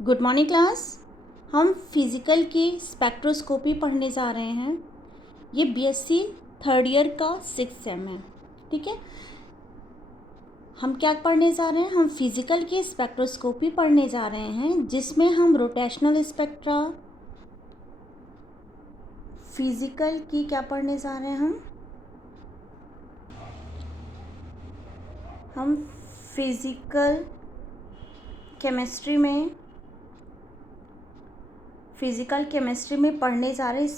Good morning class. हम physical की spectroscopy पढ़ने जा रहे हैं। ये बीएससी थर्ड ईयर का 6th सेम है। ठीक है, हम क्या पढ़ने जा रहे हैं? हम फिज़िकल की स्पेक्ट्रोस्कोपी पढ़ने जा रहे हैं, जिसमें हम रोटेशनल स्पेक्ट्रा, फिज़िकल की क्या पढ़ने जा रहे हैं? हम फिज़िकल केमिस्ट्री में पढ़ने जा रहे हैं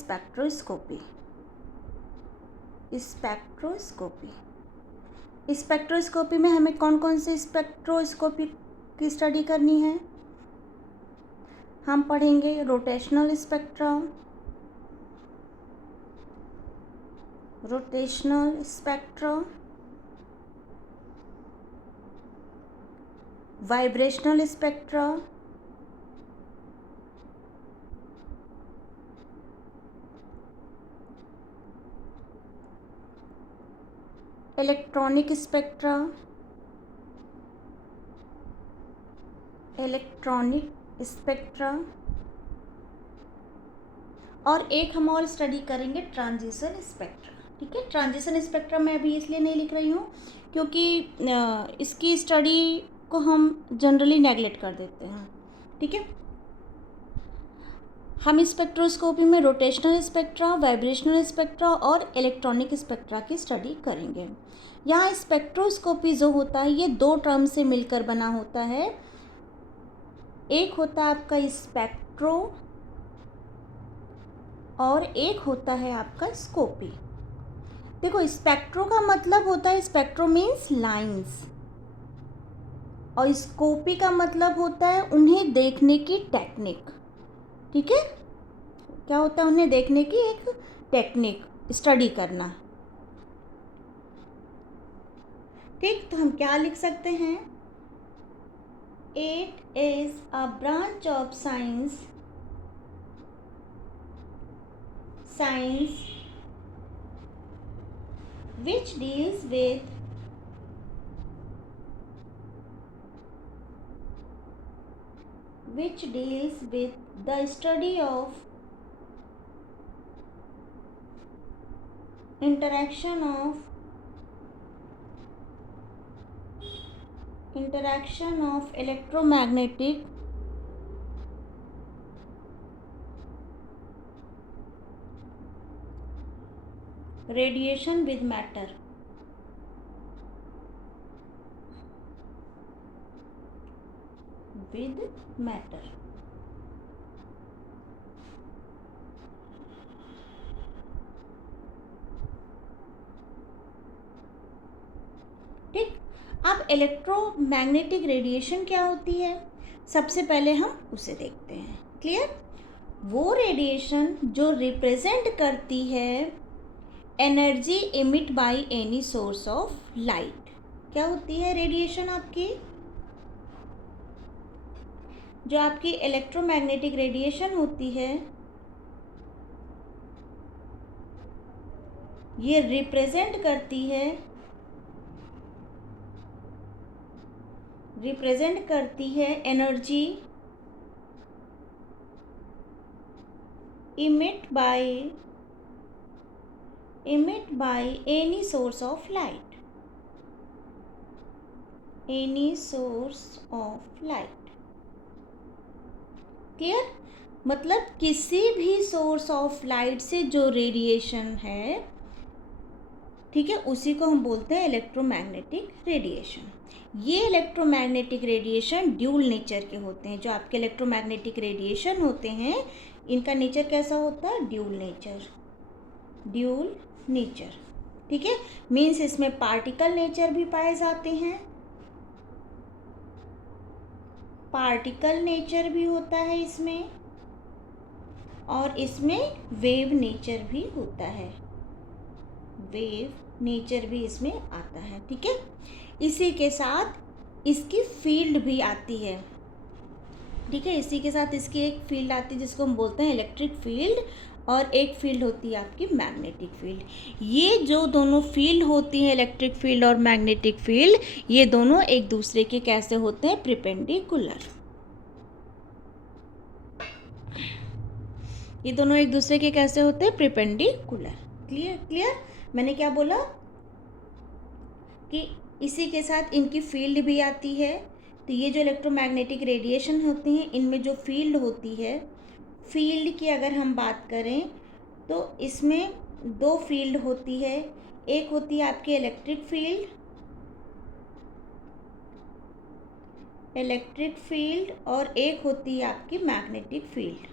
स्पेक्ट्रोस्कोपी में हमें कौन कौन से स्पेक्ट्रोस्कोपी की स्टडी करनी है? हम पढ़ेंगे rotational spectra, vibrational spectra, electronic spectra और एक हम और स्टडी करेंगे ट्रांजिशन स्पेक्ट्रा। ठीक है, ट्रांजिशन स्पेक्ट्रा मैं अभी इसलिए नहीं लिख रही हूँ क्योंकि इसकी स्टडी को हम जनरली नेगलेक्ट कर देते हैं। ठीक है, हम स्पेक्ट्रोस्कोपी में रोटेशनल स्पेक्ट्रा, वाइब्रेशनल स्पेक्ट्रा और इलेक्ट्रॉनिक स्पेक्ट्रा की स्टडी करेंगे। यहाँ स्पेक्ट्रोस्कोपी जो होता है ये दो टर्म से मिलकर बना होता है। एक होता है आपका स्पेक्ट्रो और एक होता है आपका स्कोपी। देखो, स्पेक्ट्रो का मतलब होता है, स्पेक्ट्रो मीन्स लाइंस, और स्कोपी का मतलब होता है उन्हें देखने की टेक्निक। ठीक है, क्या होता है? उन्हें देखने की एक टेक्निक, स्टडी करना। ठीक, तो हम क्या लिख सकते हैं? It is a branch of science which deals with the study of interaction of electromagnetic radiation with matter। ठीक, अब इलेक्ट्रोमैग्नेटिक रेडिएशन क्या होती है? सबसे पहले हम उसे देखते हैं। क्लियर? वो रेडिएशन जो रिप्रेजेंट करती है energy emit by any source of light. क्या होती है रेडिएशन आपकी? जो आपकी इलेक्ट्रोमैग्नेटिक रेडिएशन होती है ये रिप्रेजेंट करती है energy emit by any source of light. Clear? मतलब किसी भी सोर्स ऑफ लाइट से जो रेडिएशन है, ठीक है, उसी को हम बोलते हैं इलेक्ट्रोमैग्नेटिक रेडिएशन। ये इलेक्ट्रोमैग्नेटिक रेडिएशन ड्यूल नेचर के होते हैं। जो आपके इलेक्ट्रोमैग्नेटिक रेडिएशन होते हैं इनका नेचर कैसा होता है? Dual nature. ठीक है, मीन्स इसमें पार्टिकल नेचर भी पाए जाते हैं, पार्टिकल नेचर भी होता है इसमें, और इसमें वेव नेचर भी होता है, वेव नेचर भी इसमें आता है। ठीक है, इसी के साथ इसकी फील्ड भी आती है। ठीक है, इसी के साथ इसकी एक फील्ड आती है जिसको हम बोलते हैं इलेक्ट्रिक फील्ड, और एक फील्ड होती है आपकी मैग्नेटिक फील्ड। ये जो दोनों फील्ड होती है, इलेक्ट्रिक फील्ड और मैग्नेटिक फील्ड, ये दोनों एक दूसरे के कैसे होते हैं? परपेंडिकुलर। ये दोनों एक दूसरे के कैसे होते हैं? परपेंडिकुलर। क्लियर? मैंने क्या बोला कि इसी के साथ इनकी फील्ड भी आती है। तो ये जो इलेक्ट्रोमैग्नेटिक रेडिएशन होती हैं, इनमें जो फील्ड होती है, फील्ड की अगर हम बात करें तो इसमें दो फील्ड होती है। एक होती है आपकी इलेक्ट्रिक फील्ड और एक होती है आपकी मैग्नेटिक फील्ड।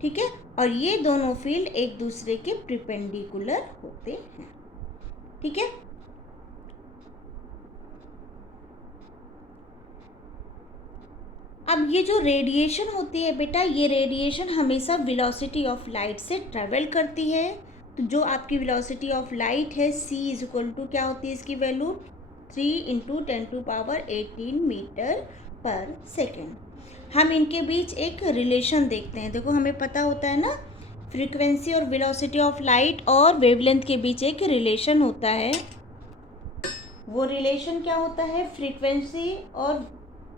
ठीक है, और ये दोनों फील्ड एक दूसरे के परपेंडिकुलर होते हैं। ठीक है, अब ये जो रेडिएशन होती है बेटा, ये रेडिएशन हमेशा वेलोसिटी ऑफ लाइट से ट्रेवल करती है। तो जो आपकी वेलोसिटी ऑफ लाइट है c इज इक्वल टू क्या होती है इसकी वैल्यू? 3 × 10⁻18 मीटर पर सेकेंड। हम इनके बीच एक रिलेशन देखते हैं। देखो हमें पता होता है ना, फ्रीक्वेंसी और वेलोसिटी ऑफ लाइट और वेवलेंथ के बीच एक रिलेशन होता है। वो रिलेशन क्या होता है? फ्रीक्वेंसी और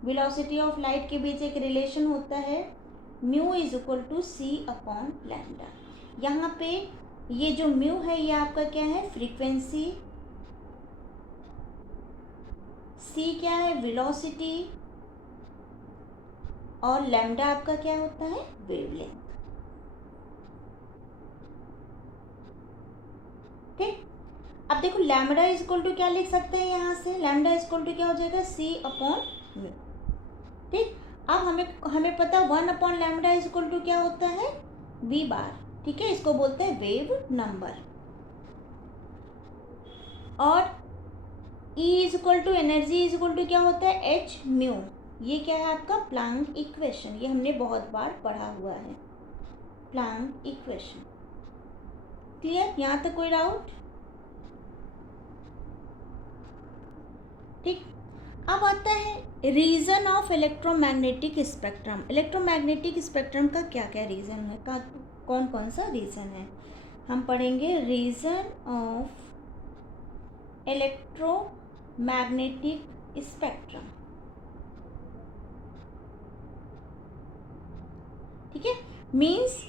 वेलोसिटी ऑफ लाइट के बीच एक रिलेशन होता है, mu is equal to c/λ। यहाँ पे ये जो म्यू है ये आपका क्या है? फ्रीक्वेंसी, c क्या है? वेलोसिटी, और लैम्डा आपका क्या होता है? वेवलेंथ। ठीक, अब देखो लैम्डा इज इक्वल टू क्या लिख सकते हैं यहाँ से? लैम्डा इज इक्वल टू क्या हो जाएगा? c/μ। ठीक, अब हमें पता 1/λ इज इक्वल टू क्या होता है? v बार। ठीक है, इसको बोलते हैं वेव नंबर। और E is equal to energy is equal to क्या होता है? h/μ। ये क्या है आपका? Planck equation. ये हमने बहुत बार पढ़ा हुआ है, प्लैंक इक्वेशन। क्लियर? यहाँ तक कोई डाउट? ठीक, अब आता है region of electromagnetic spectrum. Electromagnetic spectrum का क्या क्या रीजन है? कौन कौन सा रीजन है? हम पढ़ेंगे रीजन ऑफ इलेक्ट्रोमैग्नेटिक स्पेक्ट्रम। ठीक है, मीन्स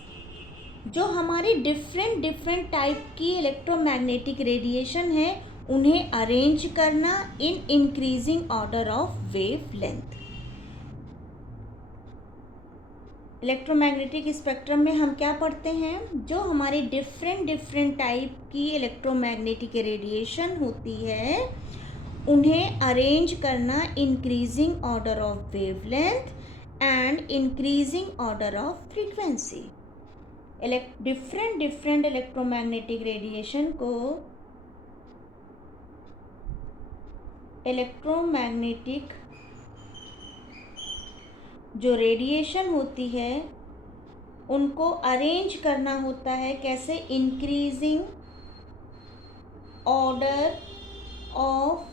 जो हमारी डिफरेंट टाइप की इलेक्ट्रोमैग्नेटिक रेडिएशन है उन्हें अरेंज करना in increasing order of wave length. Electromagnetic spectrum में हम क्या पढ़ते हैं? जो हमारी डिफरेंट टाइप की इलेक्ट्रोमैग्नेटिक रेडिएशन होती है उन्हें अरेंज करना increasing order of wavelength and increasing order of frequency. Different electromagnetic radiation को इलेक्ट्रोमैग्नेटिक जो रेडिएशन होती है उनको अरेंज करना होता है कैसे? Increasing order of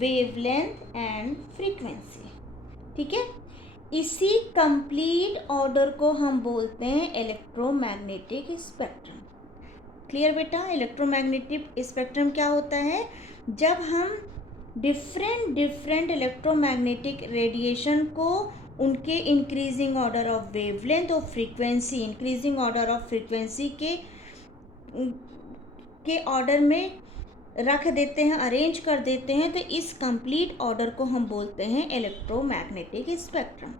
wavelength and frequency. ठीक है, इसी कंप्लीट ऑर्डर को हम बोलते हैं इलेक्ट्रोमैग्नेटिक स्पेक्ट्रम। क्लियर बेटा? इलेक्ट्रोमैग्नेटिक स्पेक्ट्रम क्या होता है? जब हम डिफरेंट इलेक्ट्रोमैग्नेटिक रेडिएशन को उनके इंक्रीजिंग ऑर्डर ऑफ वेवलेंथ और frequency, increasing order of frequency के ऑर्डर में रख देते हैं, अरेंज कर देते हैं, तो इस कंप्लीट ऑर्डर को हम बोलते हैं इलेक्ट्रोमैग्नेटिक स्पेक्ट्रम।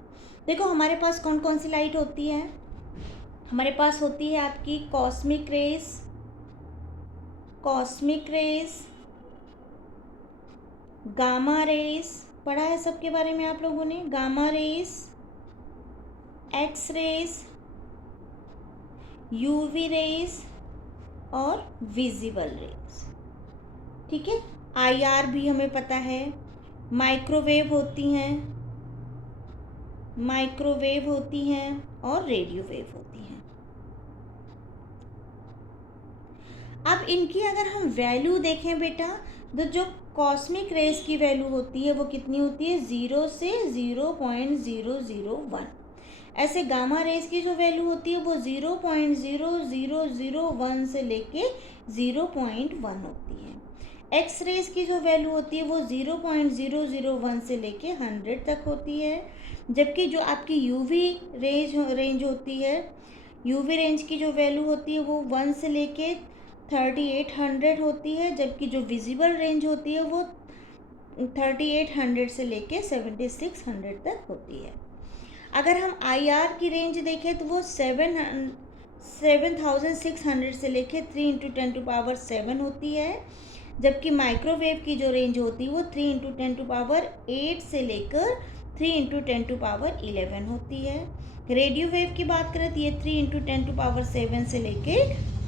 देखो हमारे पास कौन कौन सी लाइट होती है? हमारे पास होती है आपकी कॉस्मिक रेस, गामा रेस, पढ़ा है सबके बारे में आप लोगों ने? Gamma rays, x rays, UV rays और विजिबल रेस। ठीक है, IR भी हमें पता है। माइक्रोवेव होती हैं और रेडियो वेव होती हैं। अब इनकी अगर हम वैल्यू देखें बेटा, तो जो कॉस्मिक रेस की वैल्यू होती है वो कितनी होती है? 0 से 0.001। ऐसे गामा रेस की जो वैल्यू होती है वो 0.0001 से लेके 0.1 होती है। एक्स रेज की जो वैल्यू होती है वो 0.001 से लेके 100 तक होती है, जबकि जो आपकी यूवी रेंज होती है, यूवी रेंज की जो वैल्यू होती है वो 1 से लेके 3800 होती है, जबकि जो विजिबल रेंज होती है वो 3800 से लेके 7600 तक होती है। अगर हम IR की रेंज देखें तो वो 7600 से लेके 3 × 10⁻7 होती है, जबकि माइक्रोवेव की जो रेंज होती है वो 3 × 10⁸ से लेकर 3 × 10⁻11 होती है। रेडियो वेव की बात करें तो ये 3 × 10⁻7 से लेके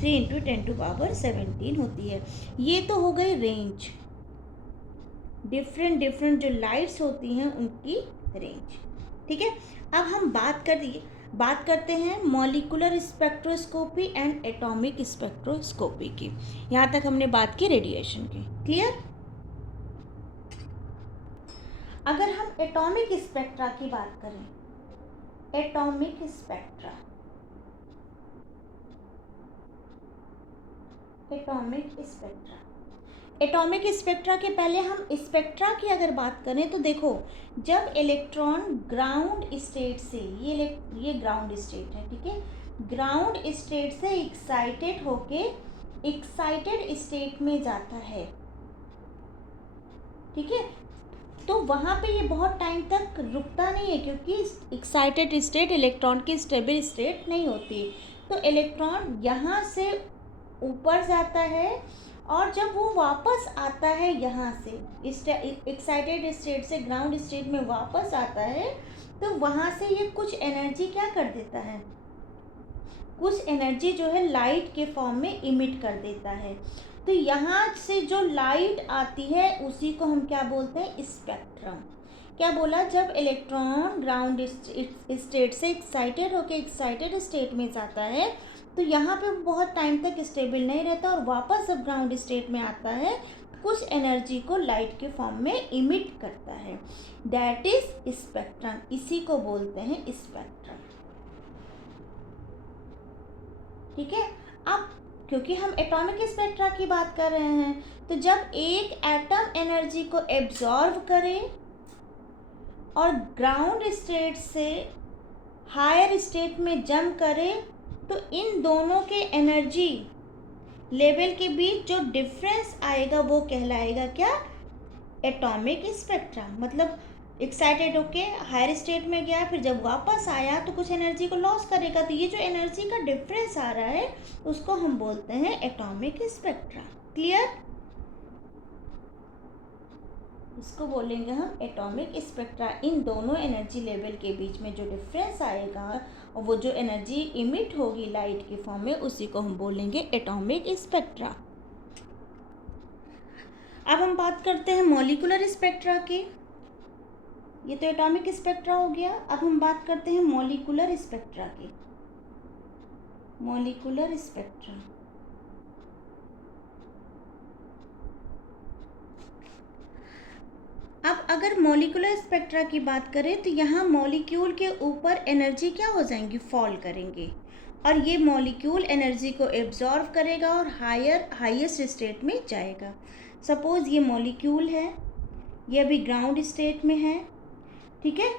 3 × 10⁻17 होती है। ये तो हो गई रेंज, डिफरेंट जो लाइट्स होती हैं उनकी रेंज। ठीक है, अब हम बात करते हैं molecular spectroscopy and atomic spectroscopy की। यहाँ तक हमने बात की रेडिएशन की। क्लियर? अगर हम एटॉमिक स्पेक्ट्रा की बात करें, एटॉमिक स्पेक्ट्रा एटॉमिक स्पेक्ट्रा के पहले हम स्पेक्ट्रा की अगर बात करें तो देखो, जब इलेक्ट्रॉन ग्राउंड स्टेट से, ये ग्राउंड स्टेट है, ठीक है, ग्राउंड स्टेट से एक्साइटेड होके एक्साइटेड स्टेट में जाता है, ठीक है, तो वहाँ पे ये बहुत टाइम तक रुकता नहीं है, क्योंकि एक्साइटेड स्टेट इलेक्ट्रॉन की स्टेबल स्टेट नहीं होती। तो इलेक्ट्रॉन यहाँ से ऊपर जाता है, और जब वो वापस आता है यहाँ से एक्साइटेड स्टेट से ग्राउंड स्टेट में वापस आता है, तो वहाँ से ये कुछ एनर्जी क्या कर देता है, कुछ एनर्जी जो है लाइट के फॉर्म में इमिट कर देता है। तो यहाँ से जो लाइट आती है उसी को हम क्या बोलते हैं, स्पेक्ट्रम। क्या बोला, जब इलेक्ट्रॉन ग्राउंड स्टेट से एक्साइटेड होकर एक्साइटेड स्टेट में जाता है तो यहाँ पे बहुत टाइम तक स्टेबल नहीं रहता, और वापस जब ग्राउंड स्टेट में आता है कुछ एनर्जी को लाइट के फॉर्म में इमिट करता है, दैट इज स्पेक्ट्रम। इसी को बोलते हैं स्पेक्ट्रम। ठीक है, अब क्योंकि हम एटॉमिक स्पेक्ट्रा की बात कर रहे हैं, तो जब एक एटम एनर्जी को एब्जॉर्व करे और ग्राउंड स्टेट से हायर स्टेट में जंप करे, तो इन दोनों के एनर्जी लेवल के बीच जो डिफरेंस आएगा वो कहलाएगा क्या, एटॉमिक स्पेक्ट्रा। मतलब एक्साइटेड होके हायर स्टेट में गया, फिर जब वापस आया तो कुछ एनर्जी को लॉस करेगा, तो ये जो एनर्जी का डिफरेंस आ रहा है उसको हम बोलते हैं एटॉमिक स्पेक्ट्रा। क्लियर? इसको बोलेंगे हम एटॉमिक स्पेक्ट्रा। इन दोनों एनर्जी लेवल के बीच में जो डिफरेंस आएगा और वो जो एनर्जी इमिट होगी लाइट के फॉर्म में, उसी को हम बोलेंगे एटॉमिक स्पेक्ट्रा। अब हम बात करते हैं मॉलिक्यूलर स्पेक्ट्रा की। ये तो एटॉमिक स्पेक्ट्रा हो गया। अब हम बात करते हैं मॉलिक्यूलर स्पेक्ट्रा की। मॉलिक्यूलर स्पेक्ट्रा, अब अगर मॉलिक्यूलर स्पेक्ट्रा की बात करें तो यहाँ मॉलिक्यूल के ऊपर एनर्जी क्या हो जाएंगी, फॉल करेंगे, और ये मॉलिक्यूल एनर्जी को एब्जॉर्व करेगा और हाईएस्ट स्टेट में जाएगा। सपोज ये मॉलिक्यूल है, ये अभी ग्राउंड स्टेट में है, ठीक है।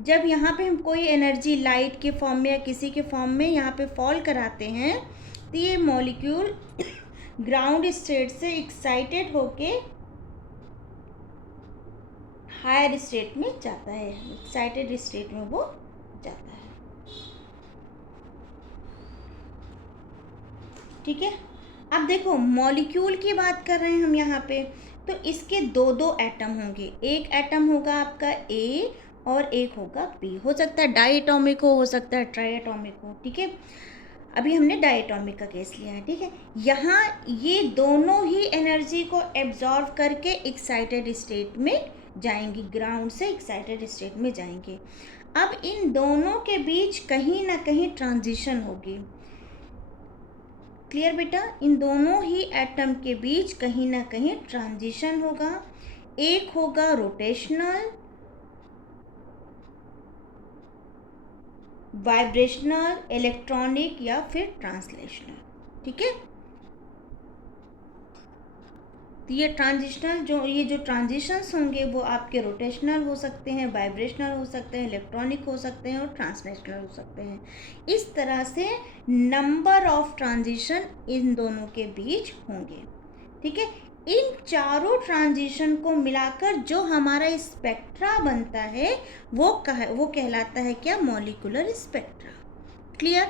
जब यहाँ पे हम कोई एनर्जी लाइट के फॉर्म में या किसी के फॉर्म में यहाँ पे फॉल कराते हैं, तो ये मॉलिक्यूल ग्राउंड स्टेट से एक्साइटेड होके हायर स्टेट में जाता है, एक्साइटेड स्टेट में वो जाता है। ठीक है, अब देखो मॉलिक्यूल की बात कर रहे हैं हम यहाँ पे, तो इसके दो एटम होंगे। एक एटम होगा आपका ए और एक होगा बी। हो सकता है डाई एटॉमिक हो सकता है ट्राई एटॉमिक हो। ठीक है, अभी हमने डाई एटॉमिक का केस लिया है। ठीक है, यहाँ ये दोनों ही एनर्जी को एब्जॉर्व करके एक्साइटेड स्टेट में जाएंगी, ग्राउंड से एक्साइटेड स्टेट में जाएंगे। अब इन दोनों के बीच कहीं ना कहीं ट्रांजिशन होगी। क्लियर बेटा, इन दोनों ही एटम के बीच कहीं ना कहीं ट्रांजिशन होगा। एक होगा रोटेशनल, वाइब्रेशनल, इलेक्ट्रॉनिक या फिर ट्रांसलेशनल। ठीक है, तो ये जो ट्रांजिशंस होंगे वो आपके रोटेशनल हो सकते हैं, वाइब्रेशनल हो सकते हैं, इलेक्ट्रॉनिक हो सकते हैं और ट्रांसलेशनल हो सकते हैं। इस तरह से नंबर ऑफ ट्रांजिशन इन दोनों के बीच होंगे। ठीक है, इन चारों ट्रांजिशन को मिलाकर जो हमारा स्पेक्ट्रा बनता है वो कहलाता है क्या? Molecular spectra. क्लियर?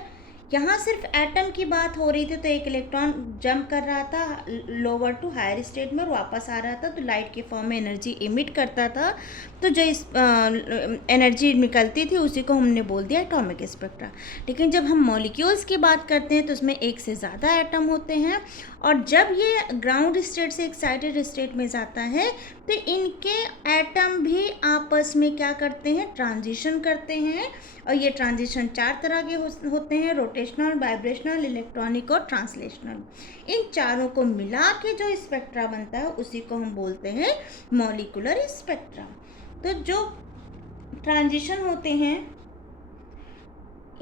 यहाँ सिर्फ एटम की बात हो रही थी, तो एक इलेक्ट्रॉन जंप कर रहा था लोअर टू हायर स्टेट में और वापस आ रहा था, तो लाइट के फॉर्म में एनर्जी इमिट करता था, तो जो इस एनर्जी निकलती थी उसी को हमने बोल दिया एटॉमिक स्पेक्ट्रा। लेकिन जब हम मॉलिक्यूल्स की बात करते हैं तो उसमें एक से ज़्यादा एटम होते हैं, और जब ये ग्राउंड स्टेट से एक्साइटेड स्टेट में जाता है तो इनके एटम भी आपस में क्या करते हैं? ट्रांजिशन करते हैं। और ये ट्रांजिशन 4 तरह के होते हैं: रोटेशनल, वाइब्रेशनल, इलेक्ट्रॉनिक और ट्रांसलेशनल। इन चारों को मिला के जो स्पेक्ट्रा बनता है उसी को हम बोलते हैं मॉलिक्यूलर स्पेक्ट्रा। तो जो ट्रांजिशन होते हैं,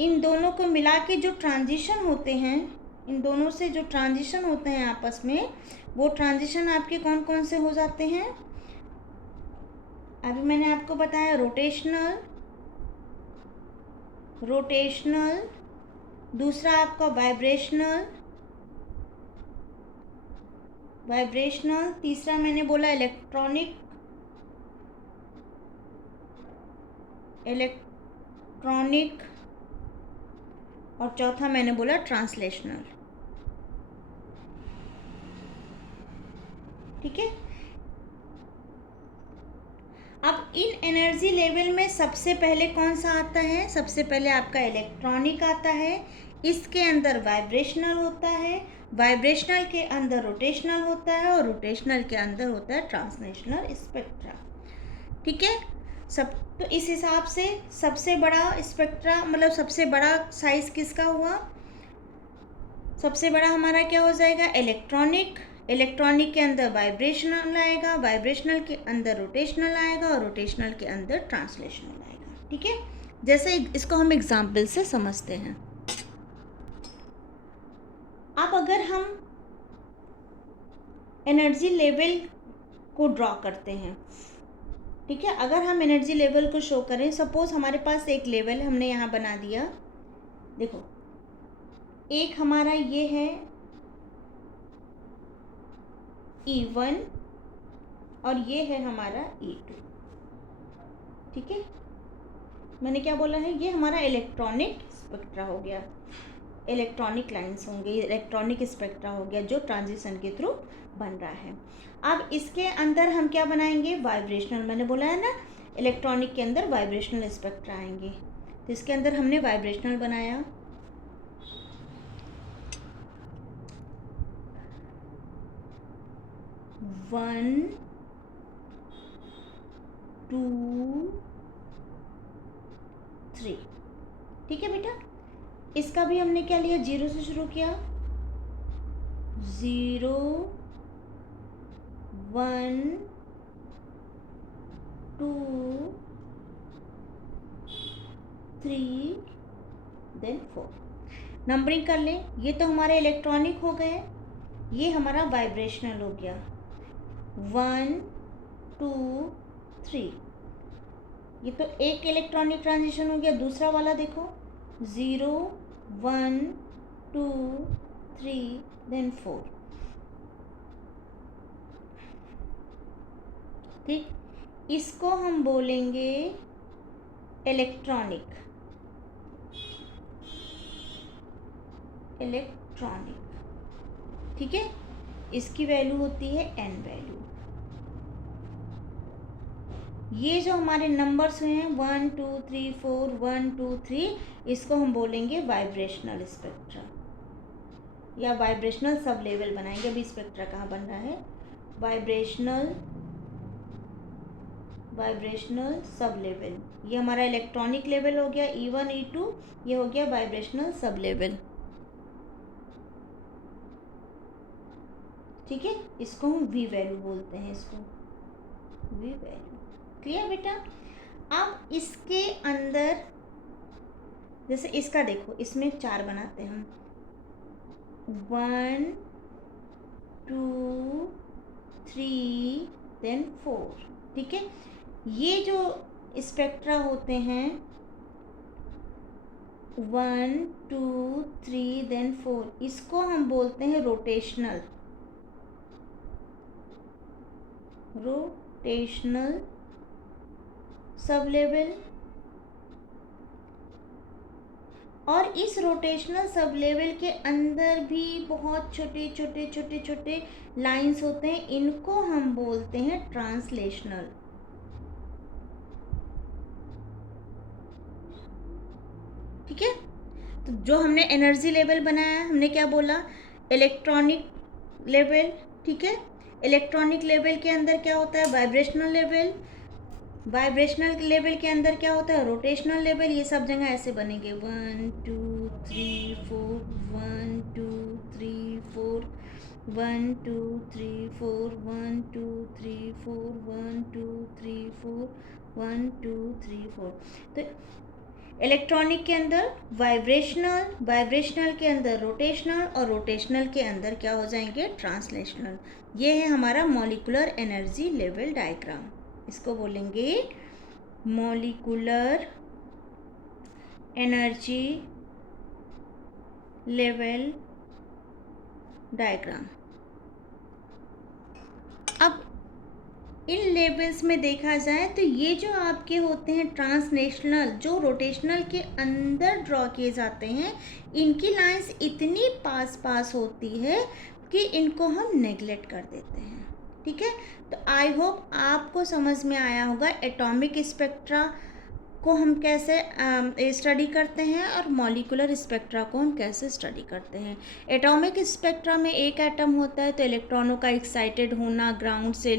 इन दोनों को मिला के जो ट्रांजिशन होते हैं, इन दोनों से जो ट्रांजिशन होते हैं आपस में, वो ट्रांजिशन आपके कौन कौन से हो जाते हैं? अभी मैंने आपको बताया रोटेशनल, दूसरा आपका वाइब्रेशनल, तीसरा मैंने बोला इलेक्ट्रॉनिक, और चौथा मैंने बोला ट्रांसलेशनल। ठीक है, अब इन एनर्जी लेवल में सबसे पहले कौन सा आता है? सबसे पहले आपका इलेक्ट्रॉनिक आता है, इसके अंदर वाइब्रेशनल होता है, वाइब्रेशनल के अंदर रोटेशनल होता है, और रोटेशनल के अंदर होता है ट्रांसलेशनल स्पेक्ट्रा। ठीक है, तो इस हिसाब से सबसे बड़ा स्पेक्ट्रा, मतलब सबसे बड़ा साइज किसका हुआ? सबसे बड़ा हमारा क्या हो जाएगा? इलेक्ट्रॉनिक के अंदर वाइब्रेशनल आएगा, वाइब्रेशनल के अंदर रोटेशनल आएगा, और रोटेशनल के अंदर ट्रांसलेशनल आएगा। ठीक है, जैसे इसको हम एग्जाम्पल से समझते हैं। अब अगर हम एनर्जी लेवल को ड्रॉ करते हैं, ठीक है, अगर हम एनर्जी लेवल को शो करें, सपोज हमारे पास एक लेवल हमने यहाँ बना दिया। देखो, एक हमारा ये है E1 और ये है हमारा E2। ठीक है, मैंने क्या बोला है? ये हमारा इलेक्ट्रॉनिक स्पेक्ट्रा हो गया, इलेक्ट्रॉनिक लाइंस होंगे, इलेक्ट्रॉनिक स्पेक्ट्रा हो गया जो ट्रांजिशन के थ्रू बन रहा है। अब इसके अंदर हम क्या बनाएंगे? वाइब्रेशनल। मैंने बोला है ना, इलेक्ट्रॉनिक के अंदर वाइब्रेशनल स्पेक्ट्रा आएंगे, तो इसके अंदर हमने वाइब्रेशनल बनाया। One, two, three. ठीक है बेटा, इसका भी हमने क्या लिया? 0 से शुरू किया। 0, 1, 2, 3, देन 4। नंबरिंग कर लें। ये तो हमारे इलेक्ट्रॉनिक हो गए, ये हमारा वाइब्रेशनल हो गया। 1, 2, 3। ये तो एक इलेक्ट्रॉनिक ट्रांजिशन हो गया। दूसरा वाला देखो, 0, 1, 2, 3, देन 4। ठीक, इसको हम बोलेंगे इलेक्ट्रॉनिक। ठीक है, इसकी वैल्यू होती है n वैल्यू। ये जो हमारे नंबर्स हुए हैं 1, 2, 3, 4, 1, 2, 3, इसको हम बोलेंगे वाइब्रेशनल स्पेक्ट्रा या वाइब्रेशनल सब लेवल बनाएंगे। अभी स्पेक्ट्रा कहाँ बन रहा है? Vibrational sub level. ये हमारा इलेक्ट्रॉनिक लेवल हो गया E1, E2, ये हो गया वाइब्रेशनल सब लेवल। ठीक है, इसको हम V वैल्यू बोलते हैं, इसको V वैल्यू। क्लियर बेटा? अब इसके अंदर जैसे इसका देखो, इसमें 4 बनाते हैं हम। 1, 2, 3 देन 4। ठीक है, ये जो स्पेक्ट्रा होते हैं 1 2 3 देन 4, इसको हम बोलते हैं रोटेशनल सब लेवल। और इस रोटेशनल सब लेवल के अंदर भी बहुत छोटे छोटे छोटे छोटे लाइंस होते हैं, इनको हम बोलते हैं ट्रांसलेशनल। ठीक है, तो जो हमने एनर्जी लेवल बनाया, हमने क्या बोला, इलेक्ट्रॉनिक लेवल। ठीक है, इलेक्ट्रॉनिक लेवल के अंदर क्या होता है, वाइब्रेशनल लेवल। वाइब्रेशनल लेवल के अंदर क्या होता है, रोटेशनल लेवल। ये सब जगह ऐसे बनेंगे 1 2 3 4 1 2 3 4 1 2 3 4 1 2 3 4 1 2 3 4 1 2 3 4। तो इलेक्ट्रॉनिक के अंदर वाइब्रेशनल, वाइब्रेशनल के अंदर रोटेशनल, और रोटेशनल के अंदर क्या हो जाएंगे, ट्रांसलेशनल। ये है हमारा मॉलिक्यूलर एनर्जी लेवल डायग्राम। इसको बोलेंगे मॉलिक्यूलर एनर्जी लेवल डायग्राम। अब इन लेवल्स में देखा जाए तो ये जो आपके होते हैं ट्रांसलेशनल, जो रोटेशनल के अंदर ड्रॉ किए जाते हैं, इनकी लाइंस इतनी पास होती है कि इनको हम नेग्लेक्ट कर देते हैं। ठीक है, तो आई होप आपको समझ में आया होगा एटॉमिक स्पेक्ट्रा को हम कैसे स्टडी करते हैं और मॉलिक्यूलर स्पेक्ट्रा को हम कैसे स्टडी करते हैं। एटॉमिक स्पेक्ट्रा में एक एटम होता है तो इलेक्ट्रॉनों का एक्साइटेड होना, ग्राउंड से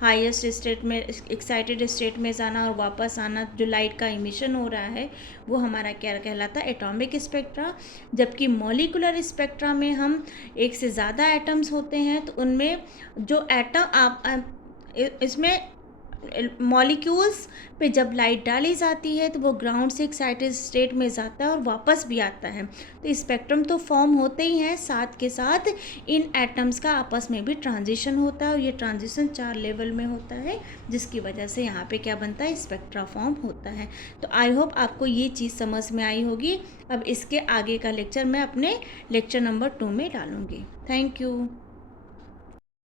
हाईएस्ट स्टेट में, एक्साइटेड स्टेट में जाना और वापस आना, जो लाइट का इमिशन हो रहा है वो हमारा क्या कहलाता है, एटॉमिक स्पेक्ट्रा। जबकि मॉलिक्यूलर स्पेक्ट्रा में हम एक से ज़्यादा एटम्स होते हैं, तो उनमें जो एटम इसमें मॉलिक्यूल्स पे जब लाइट डाली जाती है तो वो ग्राउंड से एक्साइटेड स्टेट में जाता है और वापस भी आता है। तो स्पेक्ट्रम तो फॉर्म होते ही हैं, साथ के साथ इन एटम्स का आपस में भी ट्रांजिशन होता है, और ये ट्रांजिशन 4 लेवल में होता है, जिसकी वजह से यहाँ पे क्या बनता है, स्पेक्ट्रा फॉर्म होता है। तो आई होप आपको ये चीज़ समझ में आई होगी। अब इसके आगे का लेक्चर मैं अपने लेक्चर नंबर 2 में डालूँगी। Thank you.